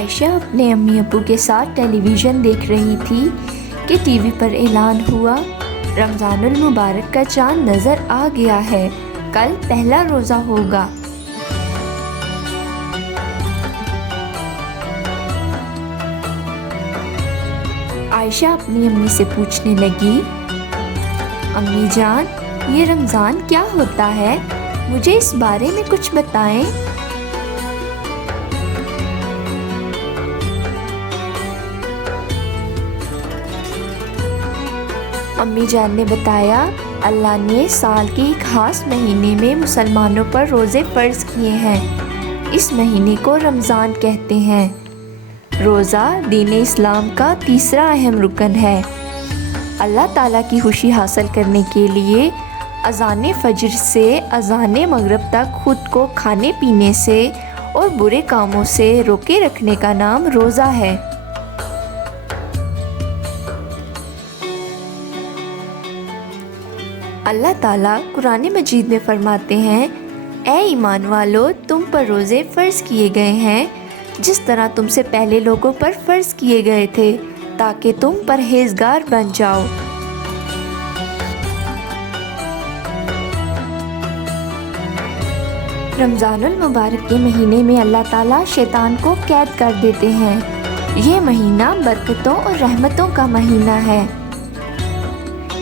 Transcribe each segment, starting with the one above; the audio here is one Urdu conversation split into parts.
عائشہ اپنے امی ابو کے ساتھ ٹیلی ویژن دیکھ رہی تھی کہ ٹی وی پر اعلان ہوا، رمضان المبارک کا چاند نظر آ گیا ہے، کل پہلا روزہ ہوگا۔ عائشہ اپنی امی سے پوچھنے لگی، امی جان، یہ رمضان کیا ہوتا ہے؟ مجھے اس بارے میں کچھ بتائیں۔ امی جان نے بتایا، اللہ نے سال کے ایک خاص مہینے میں مسلمانوں پر روزے فرض کیے ہیں، اس مہینے کو رمضان کہتے ہیں۔ روزہ دین اسلام کا تیسرا اہم رکن ہے۔ اللہ تعالیٰ کی خوشی حاصل کرنے کے لیے اذان فجر سے اذان مغرب تک خود کو کھانے پینے سے اور برے کاموں سے روکے رکھنے کا نام روزہ ہے۔ اللہ تعالیٰ قرآن مجید میں فرماتے ہیں، اے ایمان والو، تم پر روزے فرض کیے گئے ہیں جس طرح تم سے پہلے لوگوں پر فرض کیے گئے تھے تاکہ تم پرہیزگار بن جاؤ۔ رمضان المبارک کے مہینے میں اللہ تعالیٰ شیطان کو قید کر دیتے ہیں۔ یہ مہینہ برکتوں اور رحمتوں کا مہینہ ہے۔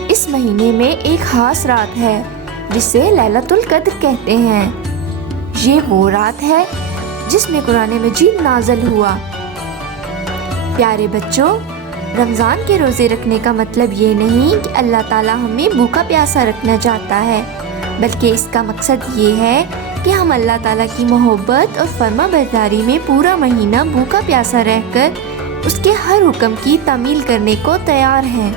اس مہینے میں ایک خاص رات ہے جسے لیلۃ القدر کہتے ہیں۔ یہ وہ رات ہے جس میں قرآن مجید نازل ہوا۔ پیارے بچوں، رمضان کے روزے رکھنے کا مطلب یہ نہیں کہ اللہ تعالیٰ ہمیں بھوکا پیاسا رکھنا چاہتا ہے، بلکہ اس کا مقصد یہ ہے کہ ہم اللہ تعالیٰ کی محبت اور فرما برداری میں پورا مہینہ بھوکا پیاسا رہ کر اس کے ہر حکم کی تعمیل کرنے کو تیار ہیں۔